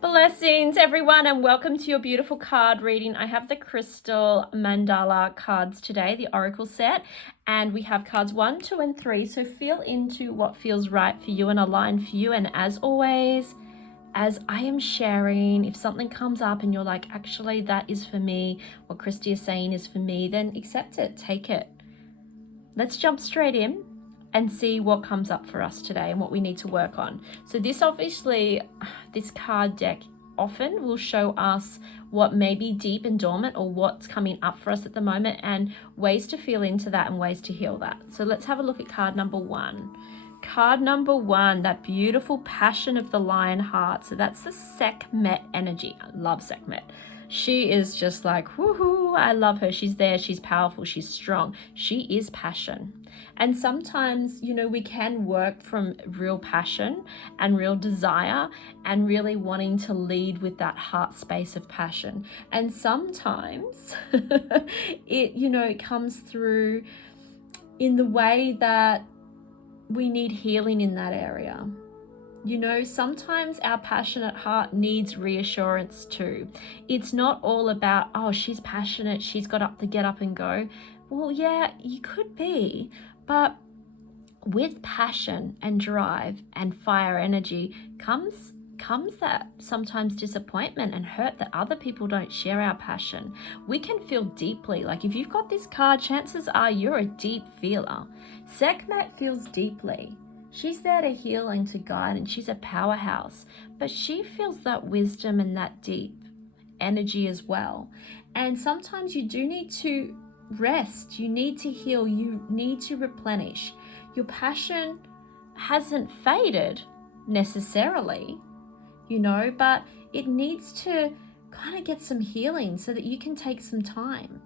Blessings, everyone, and welcome to your beautiful card reading. I have the crystal mandala cards today, the oracle set, and we have cards 1, 2, and 3. So feel into what feels right for you and align for you. And as always, as I am sharing, if something comes up and you're like, actually, that is for me, what Christy is saying is for me, then accept it, take it. Let's jump straight in and see what comes up for us today and what we need to work on. So this card deck often will show us what may be deep and dormant or what's coming up for us at the moment and ways to feel into that and ways to heal that. So let's have a look at card number 1. Card number 1, that beautiful passion of the lion heart. So that's the Sekhmet energy. I love Sekhmet. She is just like, woohoo, I love her. She's there, she's powerful, she's strong. She is passion. And sometimes, we can work from real passion and real desire and really wanting to lead with that heart space of passion. And sometimes it comes through in the way that we need healing in that area. Sometimes our passionate heart needs reassurance too. It's not all about, oh, she's passionate, she's got to get up and go. Well, yeah, you could be, but with passion and drive and fire energy comes that sometimes disappointment and hurt that other people don't share our passion. We can feel deeply. Like if you've got this card, chances are you're a deep feeler. Sekhmet feels deeply. She's there to heal and to guide, and she's a powerhouse, but she feels that wisdom and that deep energy as well. And sometimes you do need to rest, you need to heal, you need to replenish. Your passion hasn't faded necessarily, but it needs to kind of get some healing so that you can take some time.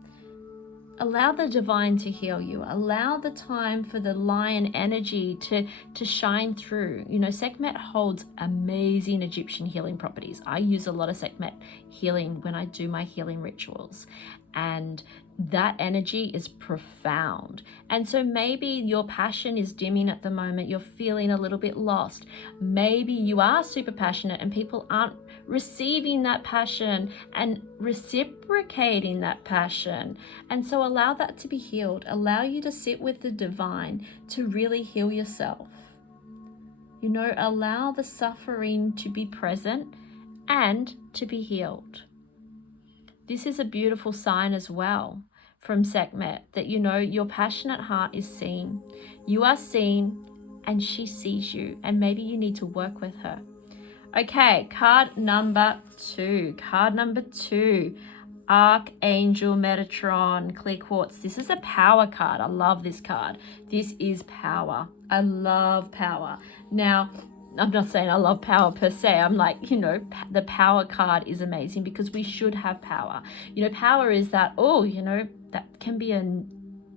Allow the divine to heal you. Allow the time for the lion energy to shine through. Sekhmet holds amazing Egyptian healing properties. I use a lot of Sekhmet healing when I do my healing rituals. And that energy is profound. And so maybe your passion is dimming at the moment. You're feeling a little bit lost. Maybe you are super passionate and people aren't receiving that passion and reciprocating that passion. And so allow that to be healed. Allow you to sit with the divine to really heal yourself. Allow the suffering to be present and to be healed. This is a beautiful sign as well from Sekhmet that your passionate heart is seen. You are seen and she sees you, and maybe you need to work with her. Okay, card number 2. Card number 2, Archangel Metatron, clear quartz. This is a power card. I love this card. This is power. I love power. Now, I'm not saying I love power per se. I'm like, the power card is amazing because we should have power. Power is that, that can be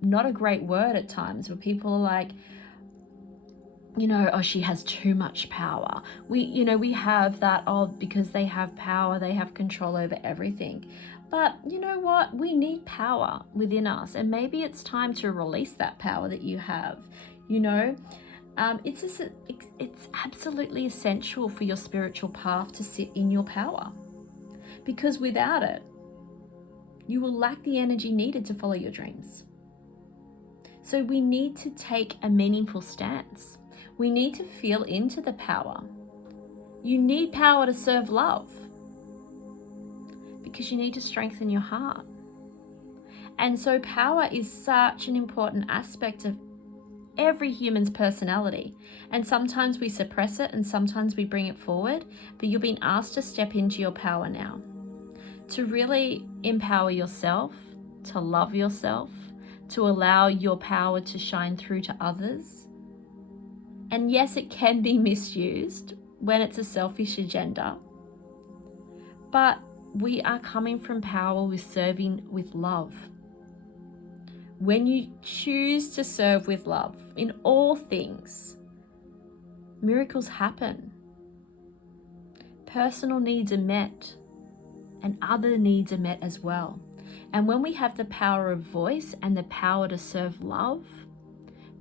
not a great word at times where people are like, oh, she has too much power. We have that, because they have power, they have control over everything. But you know what? We need power within us. And maybe it's time to release that power that you have, It's absolutely essential for your spiritual path to sit in your power, because without it, you will lack the energy needed to follow your dreams. So we need to take a meaningful stance. We need to feel into the power. You need power to serve love because you need to strengthen your heart. And so power is such an important aspect of every human's personality, and sometimes we suppress it and sometimes we bring it forward, but you're being asked to step into your power now, to really empower yourself, to love yourself, to allow your power to shine through to others. And yes, it can be misused when it's a selfish agenda, but we are coming from power with serving with love. When you choose to serve with love in all things, miracles happen. Personal needs are met and other needs are met as well. And when we have the power of voice and the power to serve love,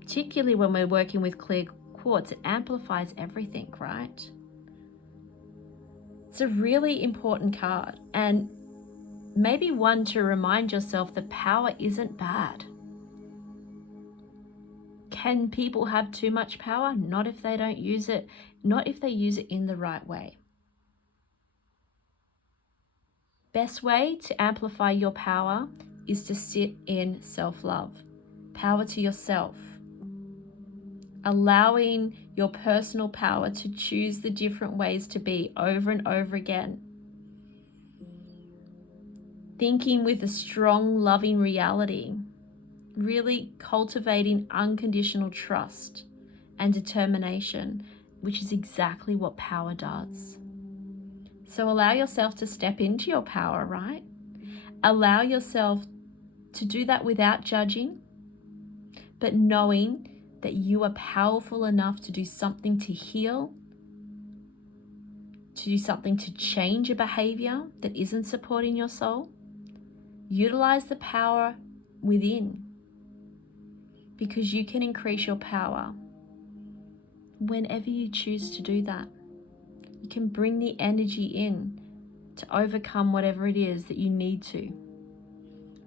particularly when we're working with clear quartz, it amplifies everything, right? It's a really important card, and maybe one to remind yourself that power isn't bad. Can people have too much power? Not if they don't use it, not if they use it in the right way. Best way to amplify your power is to sit in self-love. Power to yourself. Allowing your personal power to choose the different ways to be over and over again. Thinking with a strong, loving reality. Really cultivating unconditional trust and determination, which is exactly what power does. So allow yourself to step into your power, right? Allow yourself to do that without judging, but knowing that you are powerful enough to do something to heal, to do something to change a behavior that isn't supporting your soul. Utilize the power within, because you can increase your power whenever you choose to do that. You can bring the energy in to overcome whatever it is that you need to.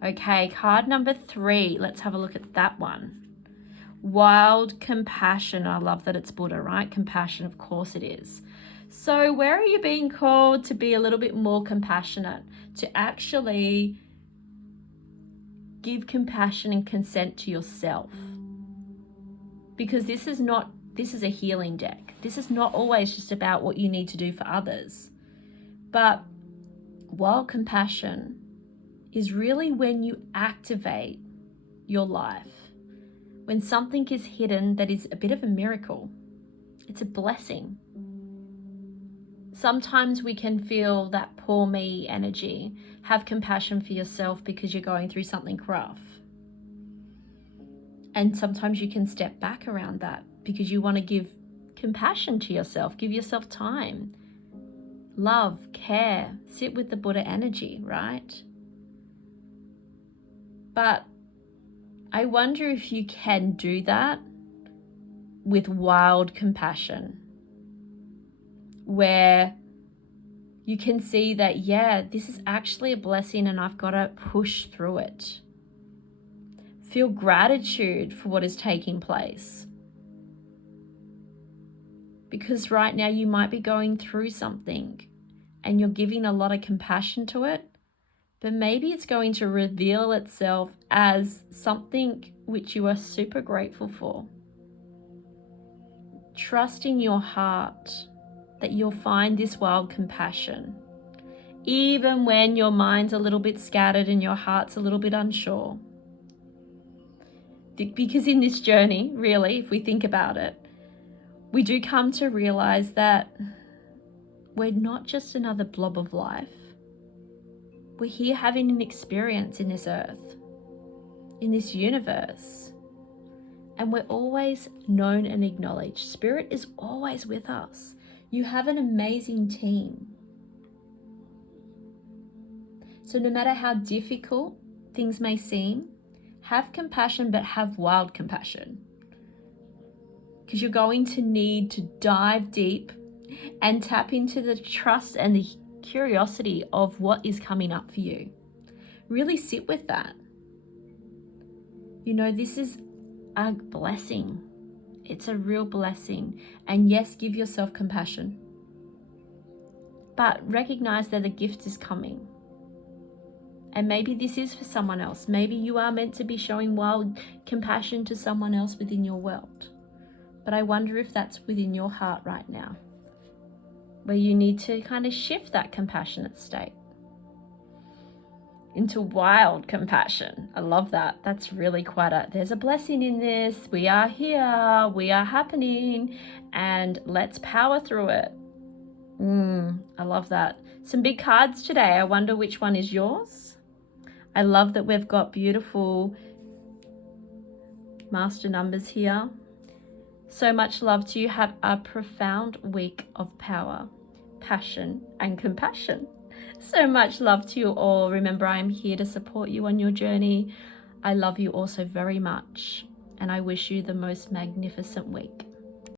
Okay, card number 3. Let's have a look at that one. Wild compassion. I love that it's Buddha, right? Compassion, of course it is. So where are you being called to be a little bit more compassionate? To actually give compassion and consent to yourself. Because this is a healing deck. This is not always just about what you need to do for others. But wild compassion is really when you activate your life. When something is hidden that is a bit of a miracle. It's a blessing. Sometimes we can feel that poor me energy. Have compassion for yourself because you're going through something rough. And sometimes you can step back around that because you want to give compassion to yourself. Give yourself time. Love, care, sit with the Buddha energy, right? But I wonder if you can do that with wild compassion, where you can see that, yeah, this is actually a blessing and I've got to push through it. Feel gratitude for what is taking place. Because right now you might be going through something and you're giving a lot of compassion to it, but maybe it's going to reveal itself as something which you are super grateful for. Trust in your heart that you'll find this wild compassion, even when your mind's a little bit scattered and your heart's a little bit unsure. Because in this journey, really, if we think about it, we do come to realize that we're not just another blob of life. We're here having an experience in this earth, in this universe. And we're always known and acknowledged. Spirit is always with us. You have an amazing team. So no matter how difficult things may seem, have compassion, but have wild compassion. Because you're going to need to dive deep and tap into the trust and the curiosity of what is coming up for you. Really sit with that. You know, this is a blessing. It's a real blessing. And yes, give yourself compassion. But recognize that a gift is coming. And maybe this is for someone else. Maybe you are meant to be showing wild compassion to someone else within your world. But I wonder if that's within your heart right now, where you need to kind of shift that compassionate state into wild compassion. I love that. That's really there's a blessing in this. We are here, we are happening, and let's power through it. I love that. Some big cards today. I wonder which one is yours. I love that we've got beautiful master numbers here. So much love to you. Have a profound week of power, passion, and compassion. So much love to you all. Remember, I am here to support you on your journey. I love you all so very much, and I wish you the most magnificent week.